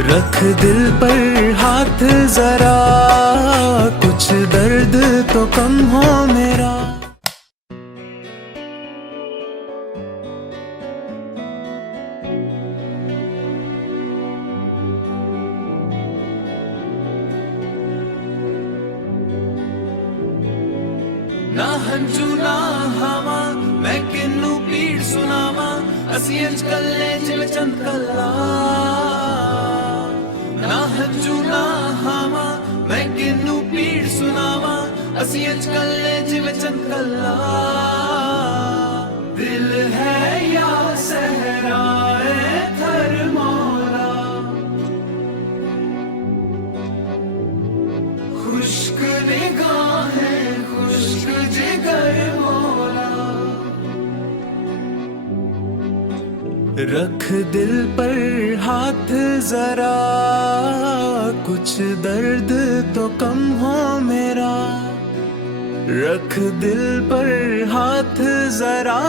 रख दिल पर हाथ जरा, कुछ दर्द तो कम हो मेरा। ना हंजू ना हावा मैं किन्नू पीड़ सुनावा, असी अंज कल्ले जिव चंद कल्ला। ना हंजू ना हावा मैं किन्नू पीड़ सुनावा, असी अंज कल्ले जिव चंद कल्ला। दिल है या सहराए थर मौला, खुश्क निगाहें खुश्क जिगर मौला। रख दिल पर हाथ जरा, कुछ दर्द तो कम हो मेरा। रख दिल पर हाथ जरा,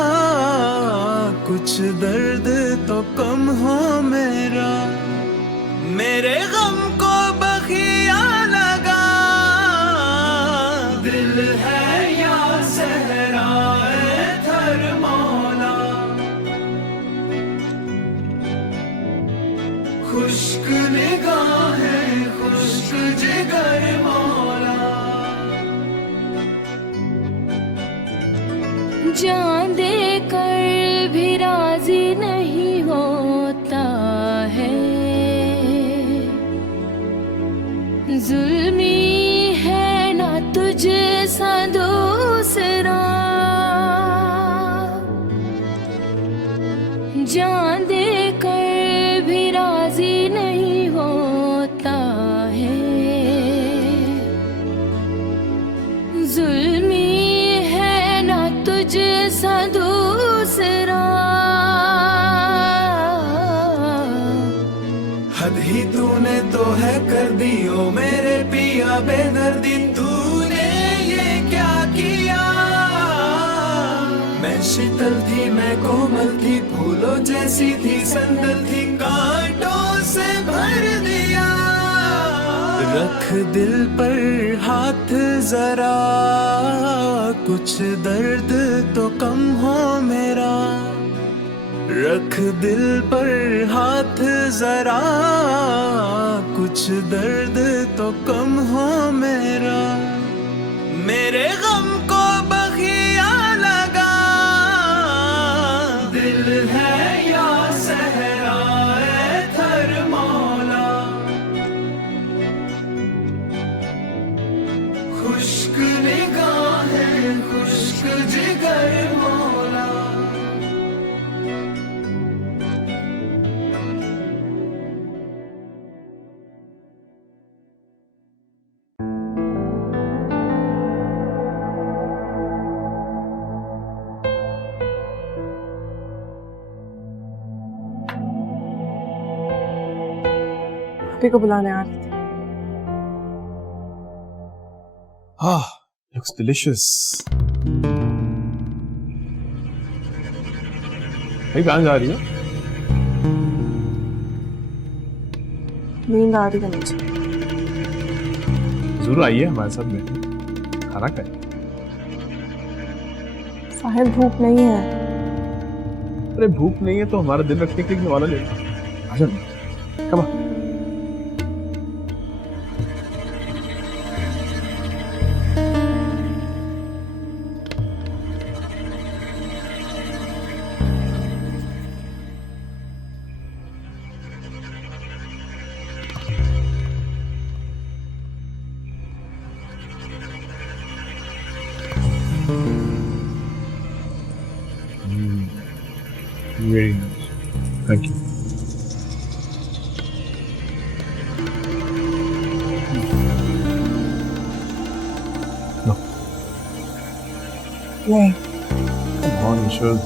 कुछ दर्द तो कम हो मेरा। मेरे गम को बखिया लगा, दिल है या सहराए थर मौला। खुश्क निगाहें खुश्क जिगर मौला। जान दे कर भी राजी नहीं होता है, जुल्मी है ना तुझे सा दूसरा। जान दे कर भी राजी नहीं होता है, जुल्मी है ना तुझे सा दूसरा। हद ही तूने तो है कर दी ओ मेरे पिया बेदर्दी, तूने ये क्या किया। मैं शीतल थी मैं कोमल थी, फूलों जैसी थी संदल थी, कांटों से भर दिया। रख दिल पर हाथ जरा, कुछ दर्द तो कम हो मेरा। रख दिल पर हाथ जरा, कुछ दर्द तो कम हो मेरा। मेरे गम को बखिया लगा, दिल है या सहराए थर मौला। खुश्क निगाहें खुश्क जिगर मौला। पापी को बुलाने आ रही थी। Ah, looks delicious. भाई कहाँ जा रही हो? नींद आ रही है मुझे। जरूर आइए हमारे साथ बैठिए, खाना खाए। साहिल भूख नहीं है। अरे भूख नहीं है तो हमारा दिल रखने के लिए वाला ले लो। आजा, come on. Very nice. Thank you. No. नहीं, Come on, you should.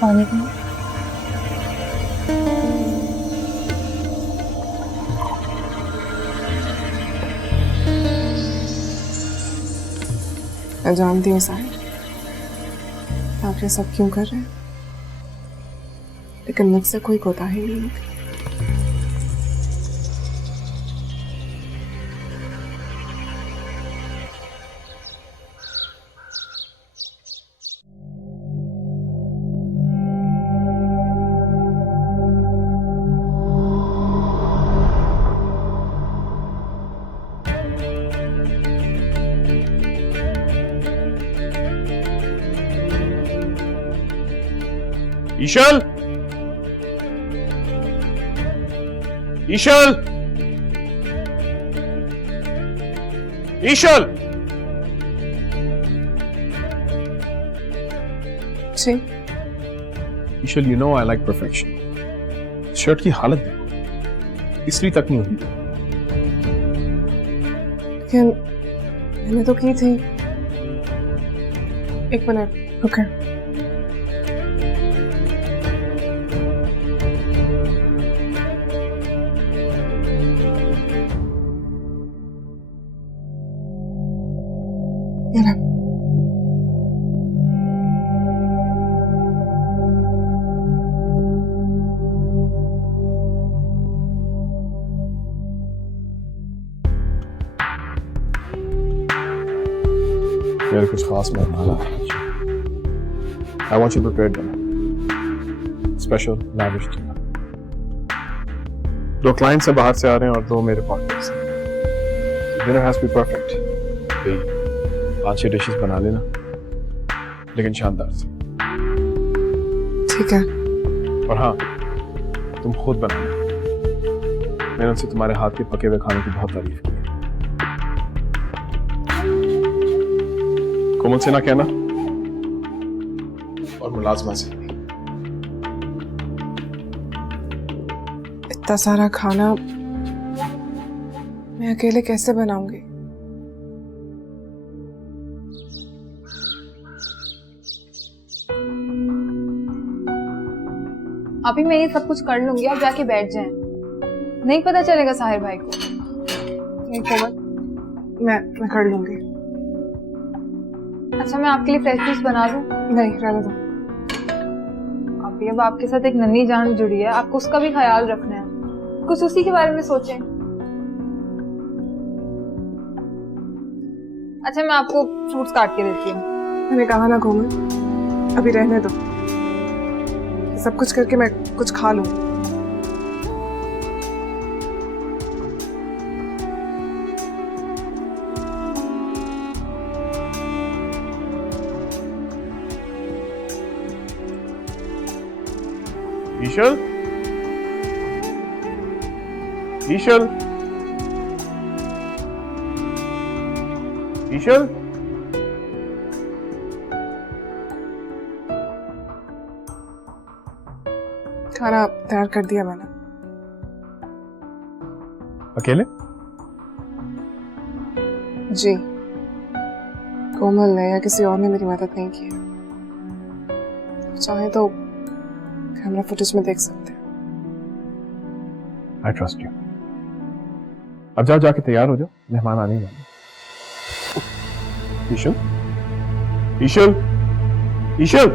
पानी का। मैं जानती हूँ साहिल, आप ये सब क्यों कर रहे हैं, लेकिन मुझसे कोई कोताही नहीं होगी। ईशल, ईशल, ईशल। जी Ishal, you know I like perfection. Shirt की हालत देखो, इस्त्री तक नहीं हुई। लेकिन मैंने तो की थी। एक मिनट ओके। ये लो। मेरे कुछ खास मेहमान आ रहे हैं। I want you prepared dinner. Special, lavish dinner. 2 clients से बाहर से आ रहे हैं और 2 मेरे पार्टनर्स हैं। Dinner has to be perfect. 5-6 dishes बना लेना, लेकिन शानदार से। ठीक है। और हाँ, तुम खुद बनाना। मैंने उनसे तुम्हारे हाथ के पके हुए खाने की बहुत तारीफ की है। कोमल से ना कहना और मुलाजमा से भी। इतना सारा खाना मैं अकेले कैसे बनाऊंगी? अभी मैं ये सब कुछ कर लूंगी, आप जाके बैठ जाएं। नहीं पता चलेगा साहिर भाई को। नहीं कोमल, मैं कर लूंगी। अच्छा, मैं आपके लिए फ्रेश जूस बना दूं? नहीं रहने दो। अभी अब आपके साथ एक नन्ही जान जुड़ी है, आपको उसका भी ख्याल रखना है। कुछ उसी के बारे में सोचें। अच्छा, मैं आपको फ्रूट्स काट के देती हूँ। मैंने कहा ना कोमल, अभी रहने दो। सब कुछ करके मैं कुछ खा लूं। ईशल, ईशल, ईशल। खाना तैयार कर दिया मैंने। अकेले? जी, कोमल ने या किसी और ने मेरी मदद नहीं की। चाहे तो कैमरा फुटेज में देख सकते हैं। I trust you. अब जाओ, जाके तैयार हो जाओ, मेहमान आने वाले। ईशल, ईशल, ईशल।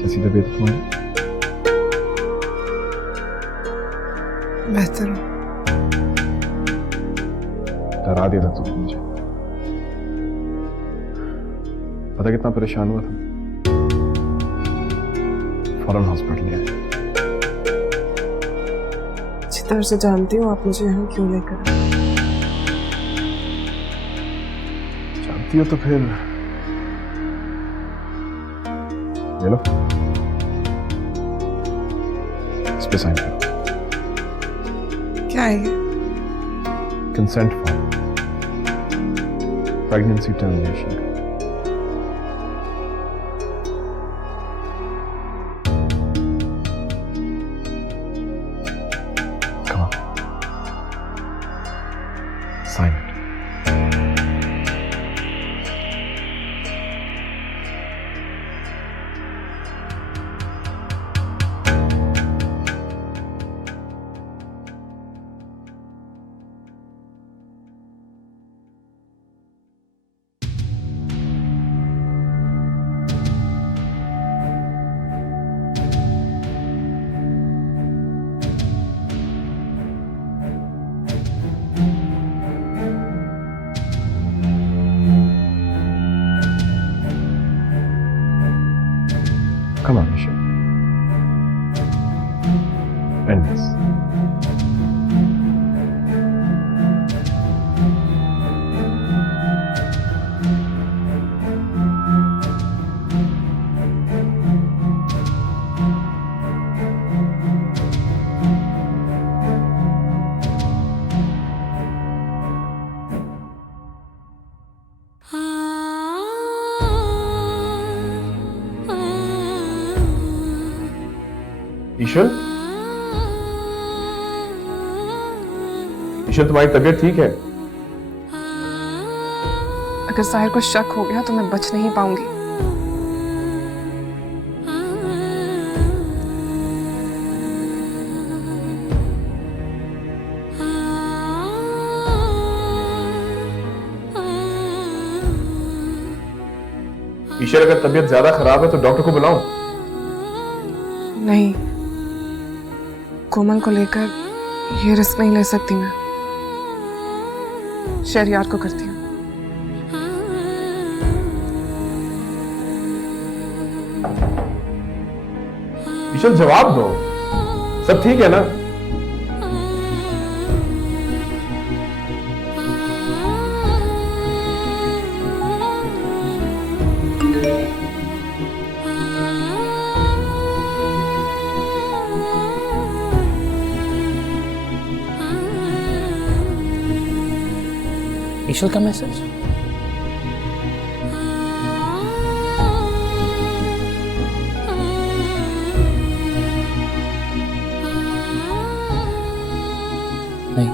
कैसी तबीयत तुम्हारी? बेहतर हूँ। डरा दिया था तुमने मुझे। पता कितना परेशान हुआ था? फौरन हॉस्पिटल ले आए। अच्छी तरह से जानती हूँ आप मुझे यहाँ क्यों लेकर आए। जानती हो तो फिर ले लो, इस पे साइन करो। क्या है ये? Consent form, pregnancy termination. Come on. Sign it. ईशल, ईशल तुम्हारी तबीयत ठीक है? अगर साहिर को शक हो गया तो मैं बच नहीं पाऊंगी। ईशल, अगर तबीयत ज्यादा खराब है तो डॉक्टर को बुलाऊं? नहीं, कोमल को लेकर ये रिस्क नहीं ले सकती मैं। शहरयार को करती हूँ। ईशल, जवाब दो, सब ठीक है ना? ईशल का मैसेज? नहीं,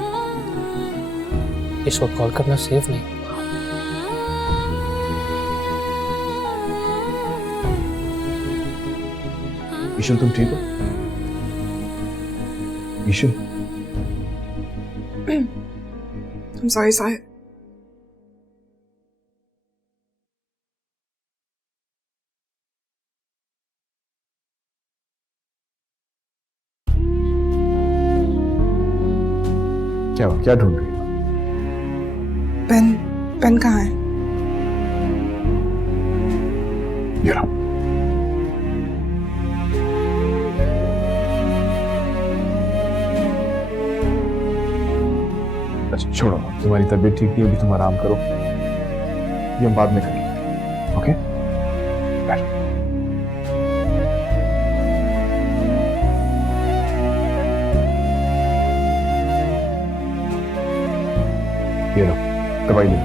इस वक्त कॉल करना सेफ नहीं। ईशल, तुम ठीक हो? ईशल, I'm sorry, साहिर। क्या हुआ? क्या ढूंढ रही हो? पेन पेन कहाँ है? ये रहा। अच्छा छोड़ो, तुम्हारी तबीयत ठीक नहीं होगी, तुम आराम करो, ये हम बाद में करेंगे। ओके, बैठो। ये लो, दवाई लो।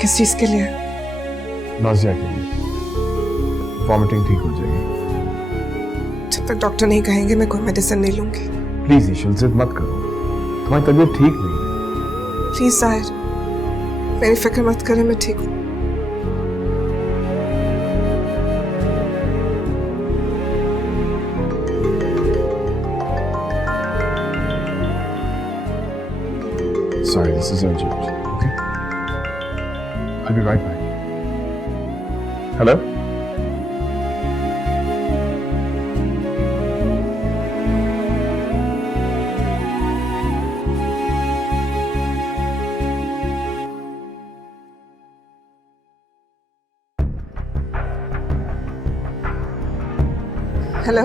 किस चीज के लिए? नाजिया के लिए, वॉमिटिंग ठीक हो जाएगी। जब तक डॉक्टर नहीं कहेंगे मैं कोई मेडिसिन नहीं लूंगी। प्लीज ईशल, जिद मत करो, तुम्हारी तबीयत ठीक नहीं है। प्लीज साहिर, मेरी फिक्र मत करें, मैं ठीक हूँ। Sorry, this is urgent. Okay? I'll be right back. Hello? Hello,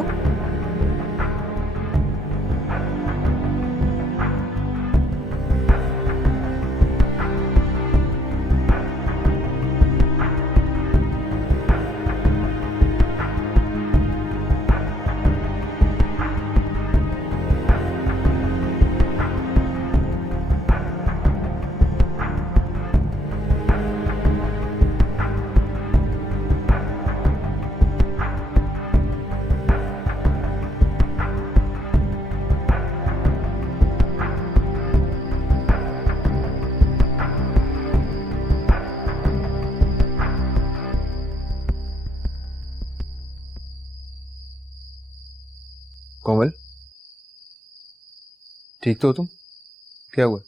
Komal, ठीक तो हो तुम? क्या हुआ?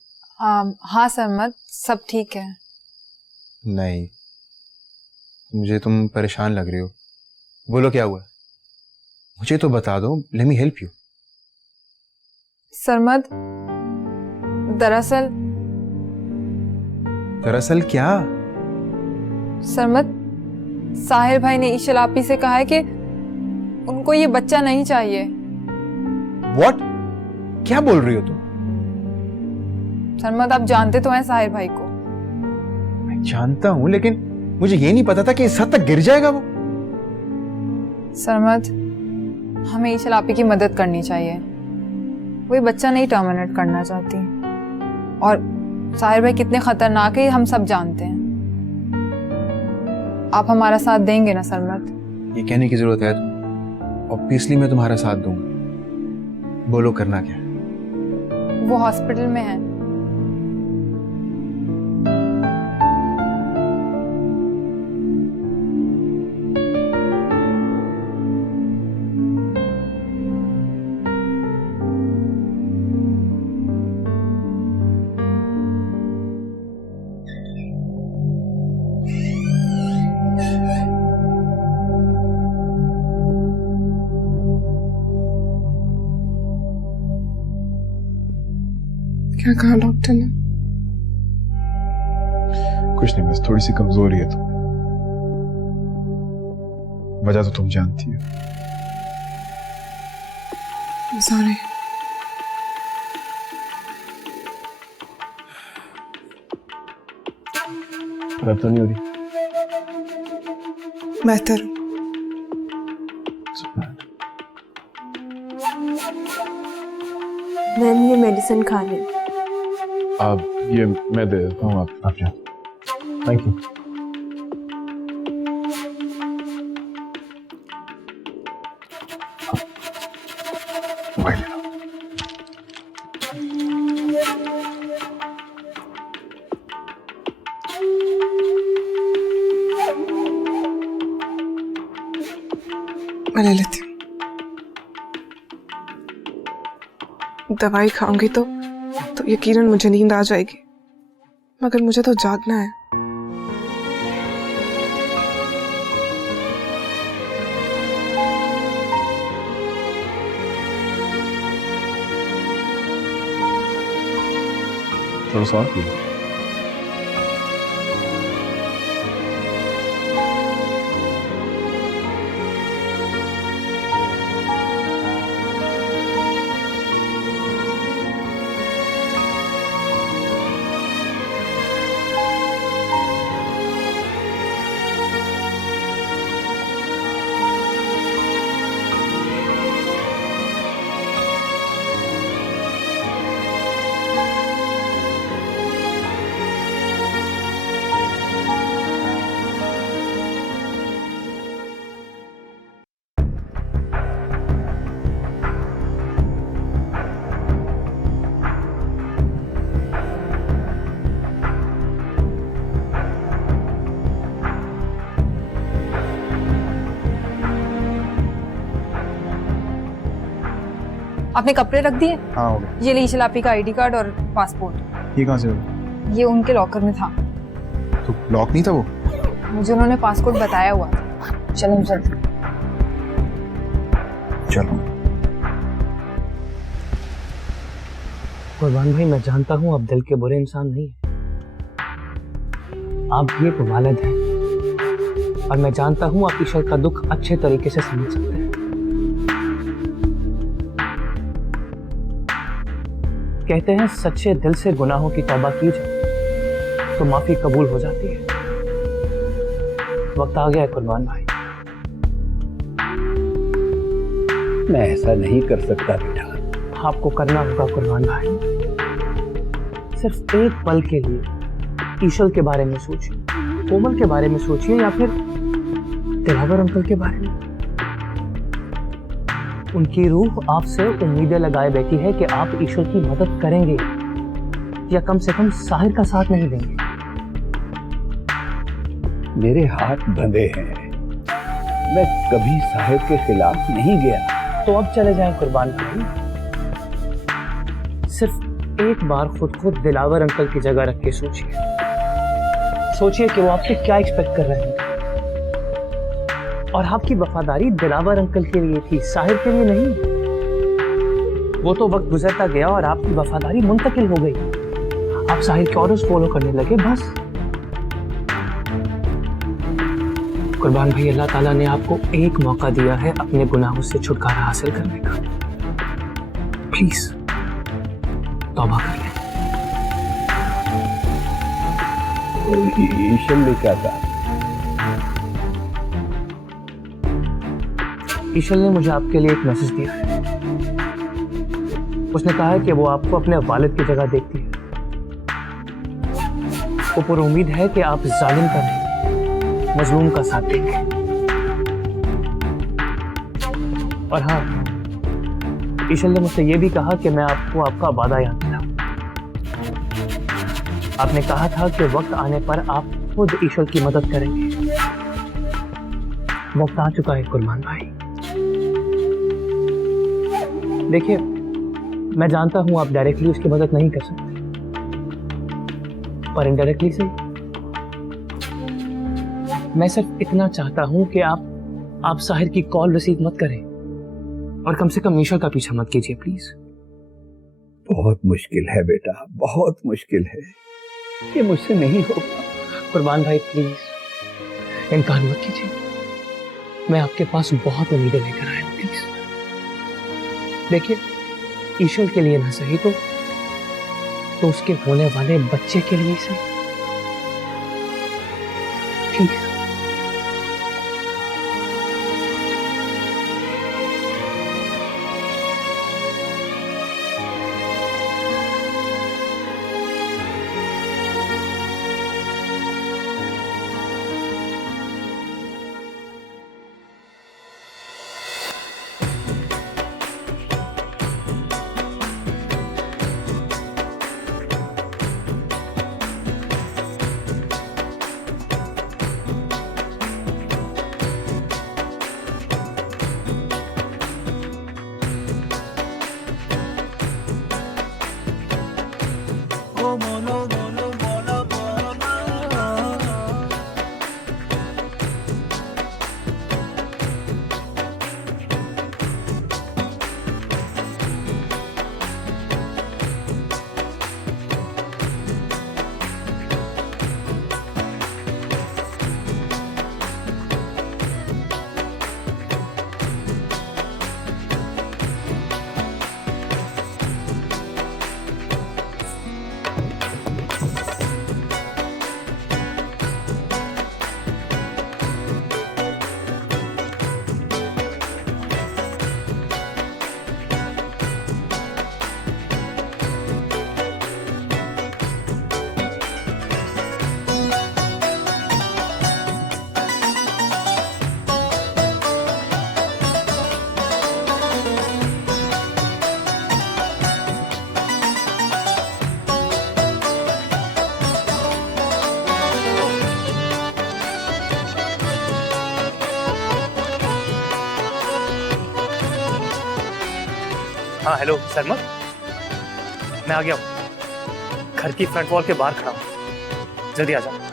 हाँ सरमद, सब ठीक है। नहीं, मुझे तुम परेशान लग रही हो। बोलो क्या हुआ? मुझे तो बता दो, let me help you. Sarmad, दरअसल दरअसल क्या? सरमद, साहिर भाई ने ईशल आपी से कहा है कि उनको ये बच्चा नहीं चाहिए। What? क्या बोल रही हो तुम? सरमद, आप जानते तो हैं साहिर भाई को। मैं जानता हूं, लेकिन मुझे ये नहीं पता था कि इस हद तक गिर जाएगा वो। सरमद, हमें ईशल आपी की मदद करनी चाहिए। वो ये बच्चा नहीं टर्मिनेट करना चाहती, और साहिर भाई कितने खतरनाक है हम सब जानते हैं। आप हमारा साथ देंगे ना सरमद? ये कहने की जरूरत है ऑब्वियसली मैं तुम्हारा साथ दूंगा। बोलो करना क्या है? वो हॉस्पिटल में है। क्या कहा डॉक्टर ने? कुछ नहीं, बस थोड़ी सी कमजोरी है तुम्हें। वजह तो तुम जानती हो। सॉरी। दर्द तो नहीं हो रही? बेहतर। मैंने ये मेडिसिन खा ली। अब ये मैं दे देता हूँ, आप जाओ। Thank you. मैं ले लेती हूँ। दवाई खाऊंगी तो यकीनन मुझे नींद आ जाएगी, मगर मुझे तो जागना है। थोड़ा सा और पी लो। आपने कपड़े रख दिए? हाँ हो गया। ये लीजिए शलापी का आईडी कार्ड और पासपोर्ट। ये कहाँ से हो? ये उनके लॉकर में था। तो लॉक नहीं था वो? मुझे उन्होंने पासपोर्ट बताया हुआ था। चलो जल्दी। चलो। कुर्बान भाई, मैं जानता हूँ आप दिल के बुरे इंसान नहीं हैं। आप भी एक वालिद हैं और मैं जानता हूँ आप ईश्वर का दुख अच्छे तरीके से समझ सकते हैं। कहते हैं सच्चे दिल से गुनाहों की तौबा की जाए तो माफी कबूल हो जाती है। वक्त आ गया है कुर्बान भाई। मैं ऐसा नहीं कर सकता बेटा। आपको करना होगा कुर्बान भाई। सिर्फ एक पल के लिए ईश्वर के बारे में सोचिए, कोमल के बारे में सोचिए या फिर दिलावर अंकल के बारे में। उनकी रूह आपसे उम्मीदें लगाए बैठी है कि आप ईश्वर की मदद करेंगे या कम से कम साहिर का साथ नहीं देंगे। मेरे हाथ बंधे हैं, मैं कभी साहिर के खिलाफ नहीं गया। तो अब चले जाएं कुर्बान भाई। सिर्फ एक बार खुद को दिलावर अंकल की जगह रख के सोचिए। सोचिए कि वो आपसे क्या एक्सपेक्ट कर रहे हैं और आपकी वफादारी दिलावर अंकल के लिए थी, साहिर के लिए नहीं। वो तो वक्त गुजरता गया और आपकी वफादारी मुंतकिल हो गई। आप साहिर के ऑर्डर्स फॉलो करने लगे बस। कुर्बान भाई, अल्लाह ताला ने आपको एक मौका दिया है अपने गुनाहों से छुटकारा हासिल करने का। प्लीज तौबा कर लें। ईश्वर ने क्या कहा? ईश्वर ने मुझे आपके लिए एक मैसेज दिया है। उसने कहा है कि वो आपको अपने वालिद की जगह देखती है। वो पूरी उम्मीद है कि आप जालिम का नहीं, मजलूम का साथ देंगे। और हाँ, ईशल ने मुझसे ये भी कहा कि मैं आपको आपका वादा याद दिलाऊं। आपने कहा था कि वक्त आने पर आप खुद ईशल की मदद करेंगे। वक्त आ चुका है कुरबान भाई। देखिए, मैं जानता हूं आप डायरेक्टली उसकी मदद नहीं कर सकते, पर इनडायरेक्टली से मैं सिर्फ इतना चाहता हूं कि आप साहिर की कॉल रिसीव मत करें और कम से कम ईशल का पीछा मत कीजिए प्लीज। बहुत मुश्किल है बेटा, बहुत मुश्किल है, ये मुझसे नहीं होगा। कुर्बान भाई प्लीज इनकार मत कीजिए, मैं आपके पास बहुत उम्मीदें लेकर आया हूं। प्लीज देखिए, ईशल के लिए ना सही तो उसके होने वाले बच्चे के लिए सही, प्लीज। हाँ हेलो सरमत, मैं आ गया हूँ, घर की फ्रंट वॉल के बाहर खड़ा हूँ, जल्दी आ जाओ।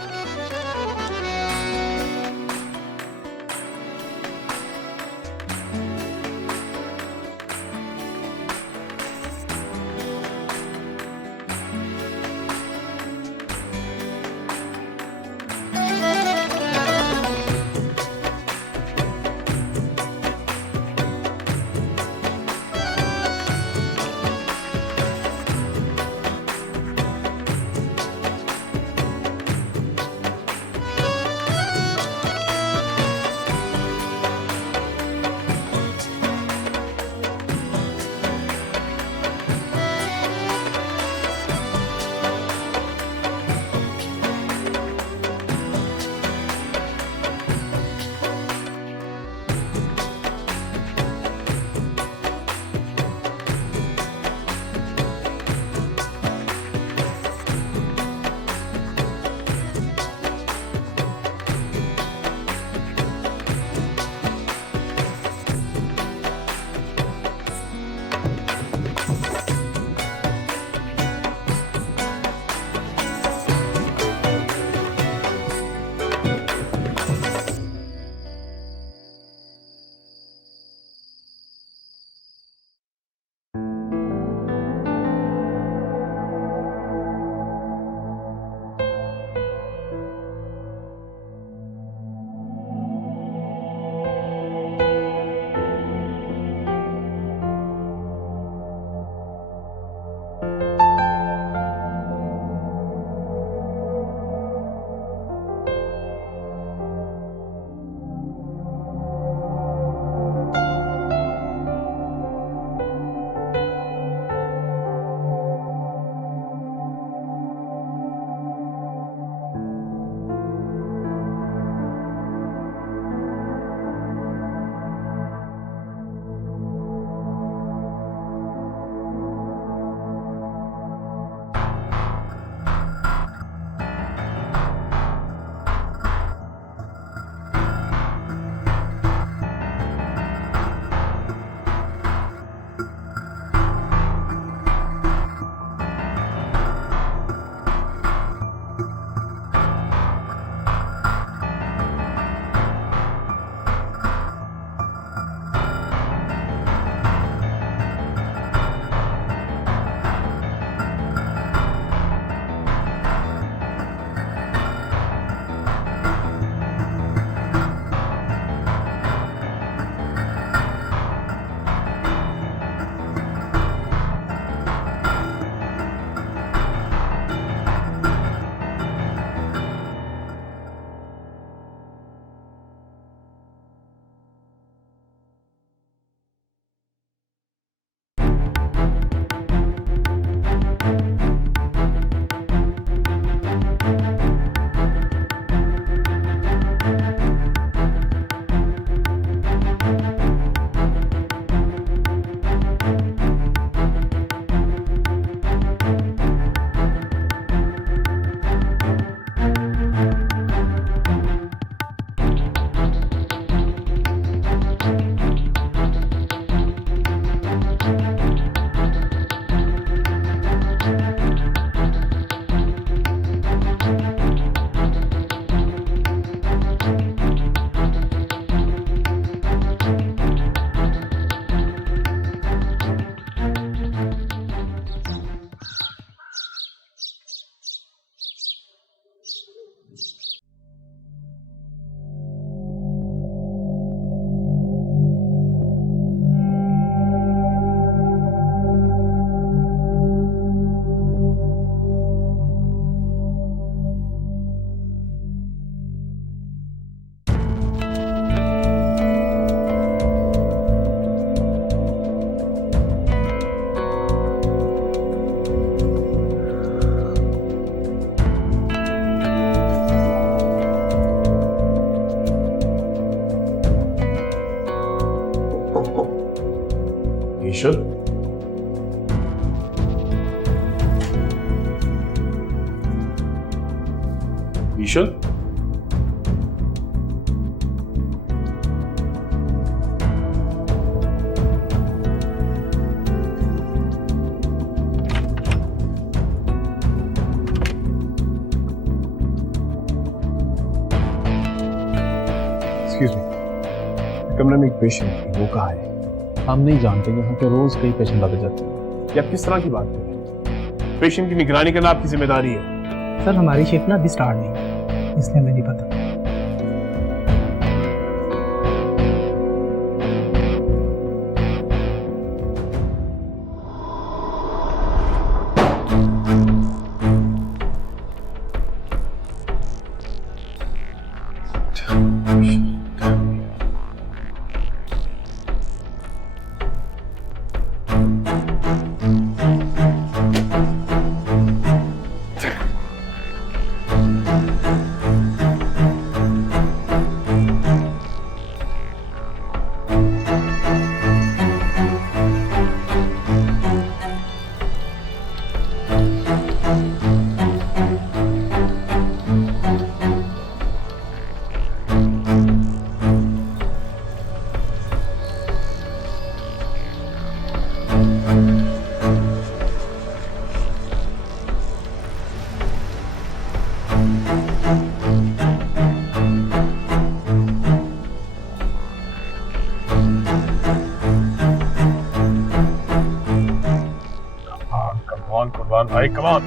ईशल, एक्सक्यूज मी, कमरे में एक पेशेंट है, वो कहाँ है? हम नहीं जानते, यहाँ पे रोज कई पेशेंट आते जाते हैं। ये आप किस तरह की बात कर रहे हैं? पेशेंट की निगरानी करना आपकी जिम्मेदारी है। सर हमारी शिफ्ट ना अभी स्टार्ट नहीं, इसलिए हमें नहीं पता। कुर्बान भाई, कम ऑन।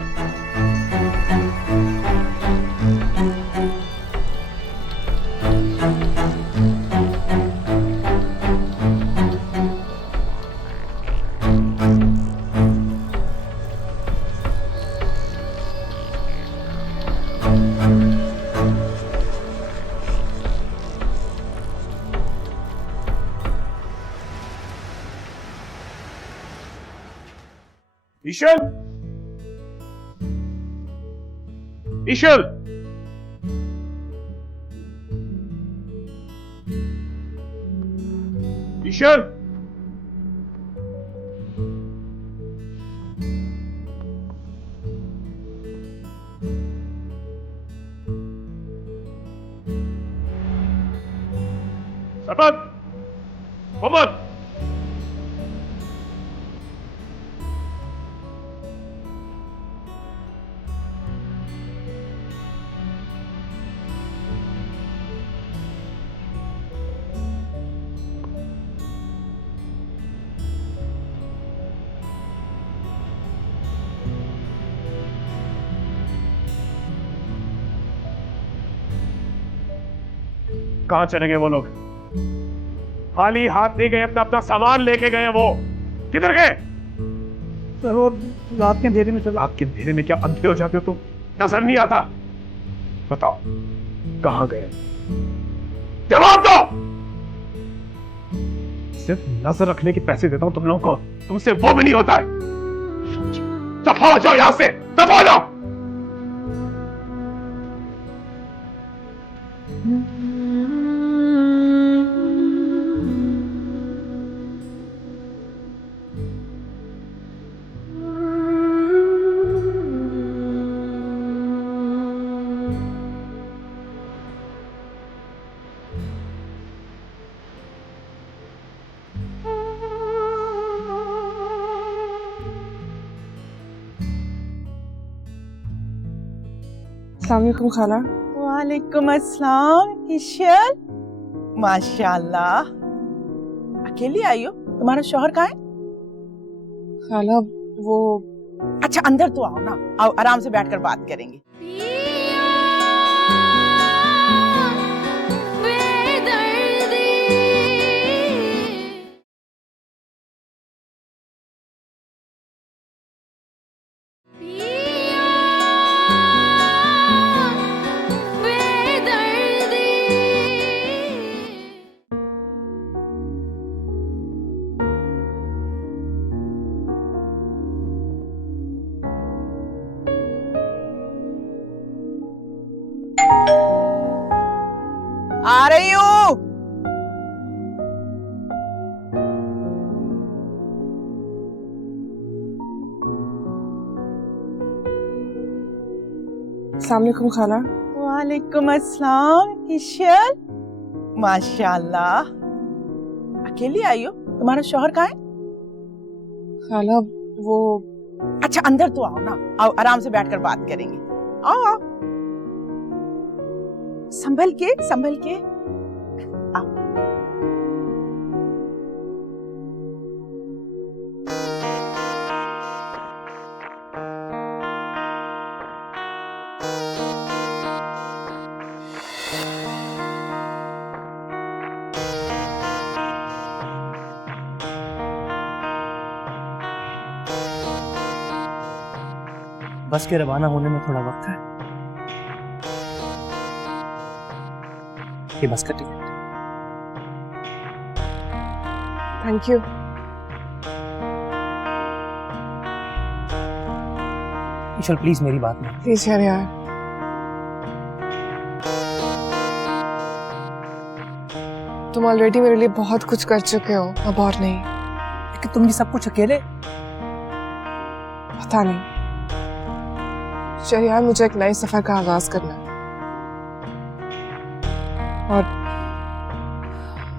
ईशल, ईशल, ईशल, सरपंच, मोहम्मद, कहां चले गए वो लोग? खाली हाथ नहीं गए, अपना अपना सामान लेके गए। वो किधर गए? सर वो रात के अंधेरे में चला। रात के अंधेरे में क्या अंधे हो जाते हो तुम? नजर नहीं आता? बताओ कहां गए? जवाब दो। सिर्फ नजर रखने के पैसे देता हूं तुम लोगों को, तुमसे वो भी नहीं होता है। दफा हो जाओ यहां से, दफा हो जाओ। अस्सलाम वालेकुम खाला। वालेकुम अस्सलाम ईशल, माशाल्लाह। अकेली आई हो? तुम्हारा शौहर कहाँ है? खाला वो अच्छा अंदर तो आओ ना, आओ आराम से बैठकर बात करेंगे। आ रही हूँ। अस्सलाम वालेकुम खाला। वालेकुम अस्सलाम ईशल। माशाल्लाह, अकेली आई हो? तुम्हारा शौहर कहाँ है? खाला वो अच्छा अंदर तो आओ ना, आओ आराम से बैठकर बात करेंगे। आओ आओ, संभल के आओ। बस के रवाना होने में थोड़ा वक्त है। ये बस का ticket. Thank you. Ishal please मेरी बात मान। प्लीज यार, तुम ऑलरेडी मेरे लिए बहुत कुछ कर चुके हो, अब और नहीं। लेकिन तुम ये सब कुछ अकेले? पता नहीं शरियार, मुझे एक नए सफर का आगाज करना है और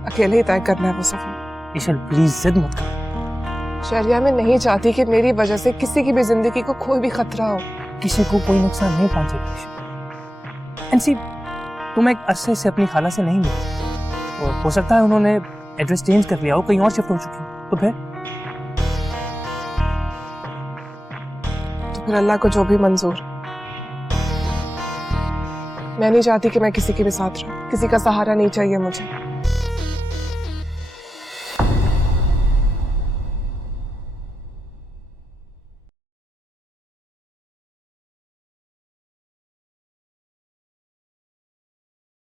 अकेले ही तय करना है वो सफर। ईशल प्लीज जिद मत कर। शरिया, मैं नहीं चाहती कि मेरी वजह से किसी की भी जिंदगी को कोई भी खतरा हो। किसी को कोई नुकसान नहीं पहुंचेगा ईशल। एंड सी, तुम एक अरसे से अपनी खाला से नहीं मिली और हो सकता है उन्होंने एड्रेस चेंज कर लिया हो, कहीं और शिफ्ट हो चुकी हो, तो फिर अल्लाह को जो भी मंजूर। मैं नहीं चाहती कि मैं किसी के भी साथ रहूं, किसी का सहारा नहीं चाहिए मुझे।